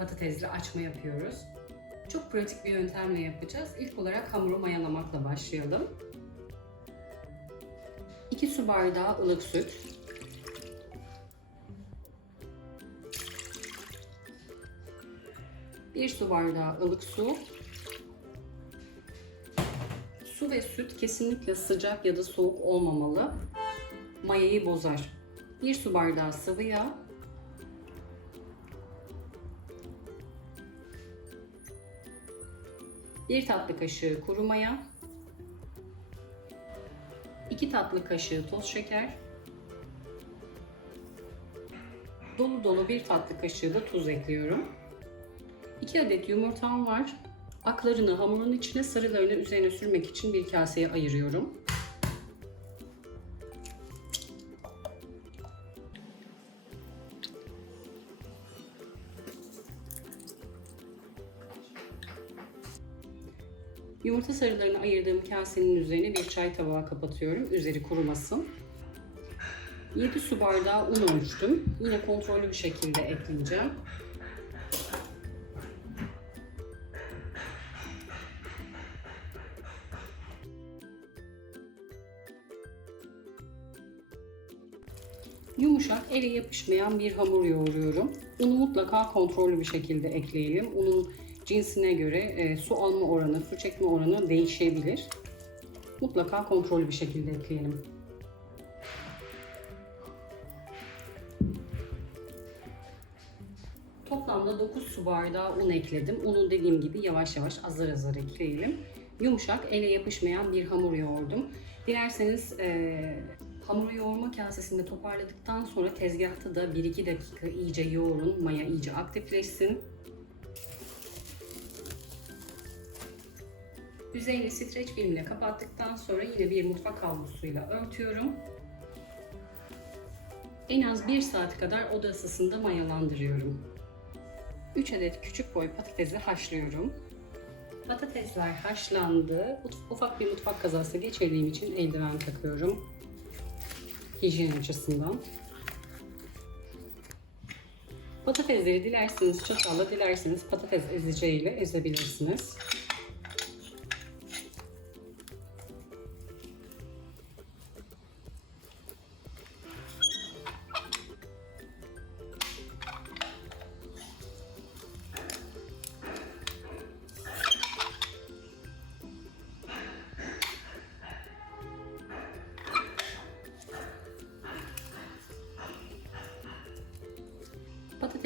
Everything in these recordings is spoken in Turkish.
patatesli açma yapıyoruz. Çok pratik bir yöntemle yapacağız. İlk olarak hamuru mayalamakla başlayalım. 2 su bardağı ılık süt. Bir su bardağı ılık su. Su ve süt kesinlikle sıcak ya da soğuk olmamalı. Mayayı bozar. 1 su bardağı sıvı yağ. Bir tatlı kaşığı kuru maya. 2 tatlı kaşığı toz şeker. Dolu dolu bir tatlı kaşığı da tuz ekliyorum. 2 adet yumurtam var. Aklarını hamurun içine, sarılarını üzerine sürmek için bir kaseye ayırıyorum. Yumurta sarılarını ayırdığım kasenin üzerine bir çay tabağı kapatıyorum. Üzeri kurumasın. 7 su bardağı un ölçtüm. Yine kontrollü bir şekilde ekleyeceğim. Yumuşak, ele yapışmayan bir hamur yoğuruyorum. Unu mutlaka kontrollü bir şekilde ekleyelim. Unun cinsine göre e, su alma oranı, su çekme oranı değişebilir. Mutlaka kontrollü bir şekilde ekleyelim. Toplamda 9 su bardağı un ekledim. Unu dediğim gibi yavaş yavaş azar azar ekleyelim. Yumuşak, ele yapışmayan bir hamur yoğurdum. Dilerseniz e, hamuru yoğurma kasesinde toparladıktan sonra tezgahta da 1-2 dakika iyice yoğurun. Maya iyice aktifleşsin. Üzerini streç filmle kapattıktan sonra yine bir mutfak havlusuyla örtüyorum. En az 1 saat kadar oda ısısında mayalandırıyorum. 3 adet küçük boy patatesi haşlıyorum. Patatesler haşlandı. Ufak bir mutfak kazası geçirdiğim için eldiven takıyorum. Hijyen açısından. Patatesleri dilerseniz çatalla, dilerseniz patates eziciyle ezebilirsiniz.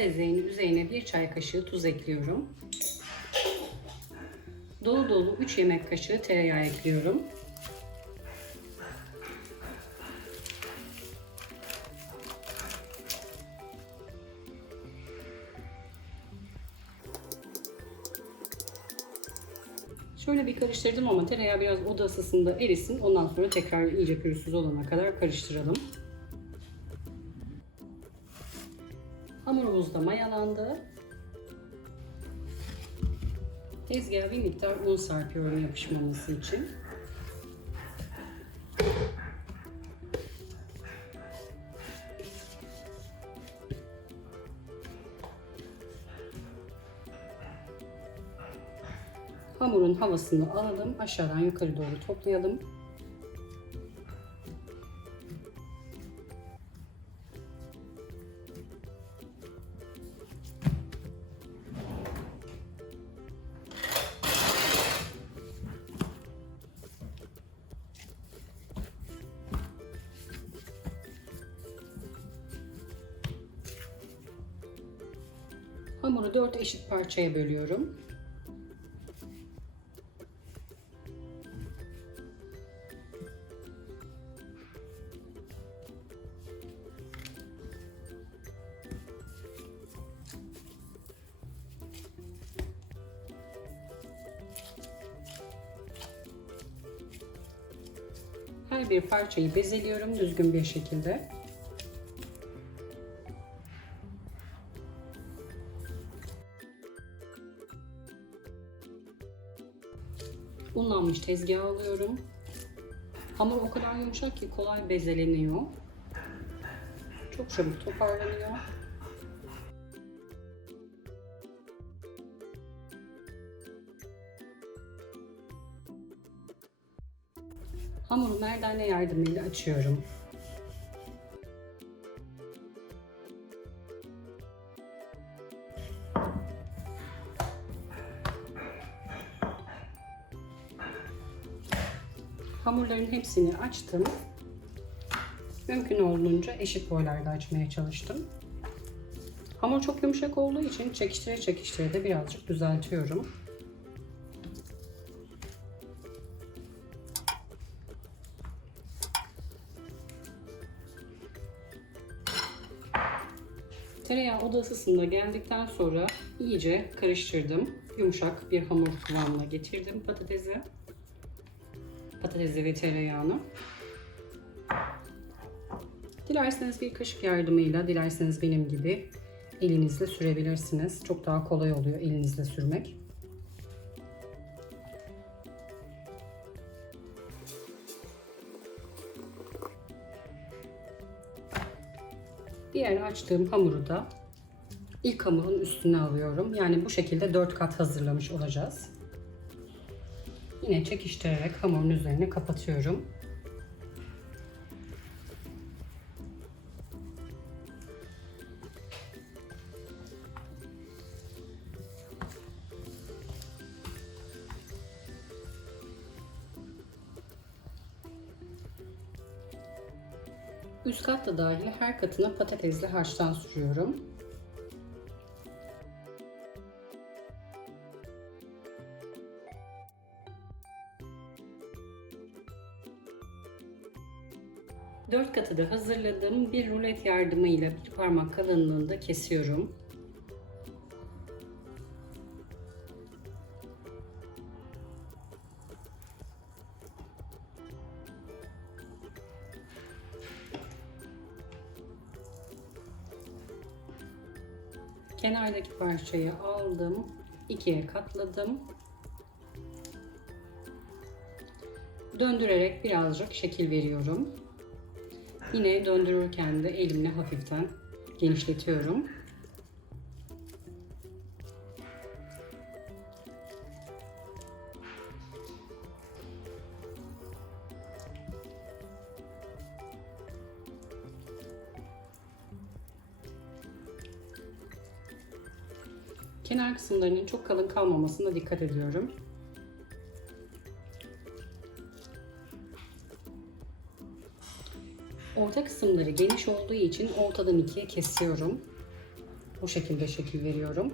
Patateslerin üzerine bir çay kaşığı tuz ekliyorum. Dolu dolu 3 yemek kaşığı tereyağı ekliyorum. Şöyle bir karıştırdım ama tereyağı biraz oda ısısında erisin. Ondan sonra tekrar iyice pürüzsüz olana kadar karıştıralım. Hamurumuz da mayalandı. Tezgaha bir miktar un serpiyorum yapışmaması için. Hamurun havasını alalım, aşağıdan yukarı doğru toplayalım. Hamuru 4 eşit parçaya bölüyorum. Her bir parçayı bezeliyorum düzgün bir şekilde. Unlanmış tezgaha alıyorum. Hamur o kadar yumuşak ki kolay bezeleniyor. Çok çabuk toparlanıyor. Hamuru merdane yardımıyla açıyorum. Hamurların hepsini açtım. Mümkün olduğunca eşit boylarda açmaya çalıştım. Hamur çok yumuşak olduğu için çekiştire çekiştire de birazcık düzeltiyorum. Tereyağı oda ısısında geldikten sonra iyice karıştırdım. Yumuşak bir hamur kıvamına getirdim patatesi. Patatesi ve tereyağını. Dilerseniz bir kaşık yardımıyla, dilerseniz benim gibi elinizle sürebilirsiniz. Çok daha kolay oluyor elinizle sürmek. Diğer açtığım hamuru da ilk hamurun üstüne alıyorum. Yani bu şekilde 4 kat hazırlamış olacağız. Yine çekiştirerek hamurun üzerine kapatıyorum. Üst kat da dahil her katına patatesli harçtan sürüyorum. Dört katı da hazırladım. Bir rulet yardımıyla bir parmak kalınlığında kesiyorum. Kenardaki parçayı aldım. ikiye katladım. Döndürerek birazcık şekil veriyorum. Yine döndürürken de elimle hafiften genişletiyorum. Kenar kısımlarının çok kalın kalmamasına dikkat ediyorum. Orta kısımları geniş olduğu için ortadan ikiye kesiyorum. Bu şekilde şekil veriyorum.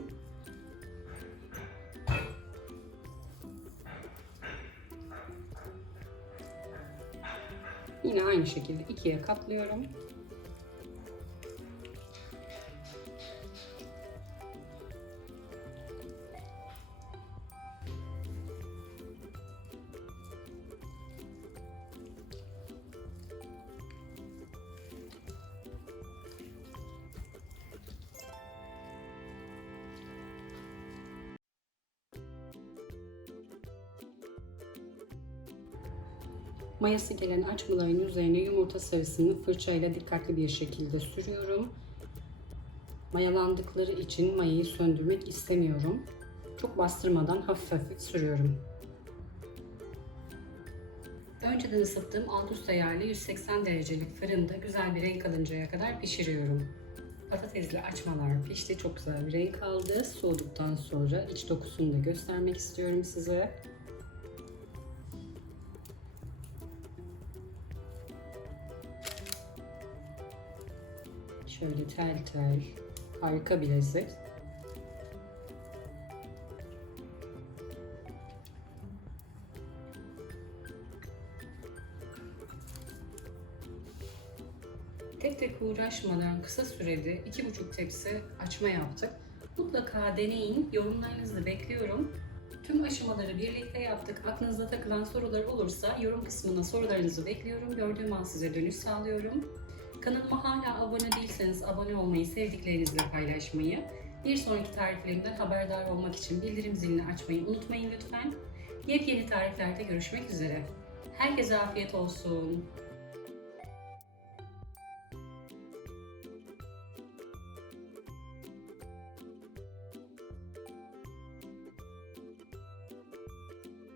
Yine aynı şekilde ikiye katlıyorum. Mayası gelen açmaların üzerine yumurta sarısını fırçayla dikkatli bir şekilde sürüyorum. Mayalandıkları için mayayı söndürmek istemiyorum. Çok bastırmadan hafif hafif sürüyorum. Önceden ısıttığım alt üst ayarlı 180 derecelik fırında güzel bir renk alıncaya kadar pişiriyorum. Patatesli açmalar pişti. Çok güzel bir renk aldı. Soğuduktan sonra iç dokusunu da göstermek istiyorum size. Şöyle tel tel. Harika bir lezzet. Tek tek uğraşmadan kısa sürede iki buçuk tepsi açma yaptık. Mutlaka deneyin. Yorumlarınızı bekliyorum. Tüm aşamaları birlikte yaptık. Aklınızda takılan sorular olursa yorum kısmına sorularınızı bekliyorum. Gördüğüm an size dönüş sağlıyorum. Kanalıma hala abone değilseniz abone olmayı, sevdiklerinizle paylaşmayı, bir sonraki tariflerimden haberdar olmak için bildirim zilini açmayı unutmayın lütfen. Yepyeni tariflerde görüşmek üzere. Herkese afiyet olsun.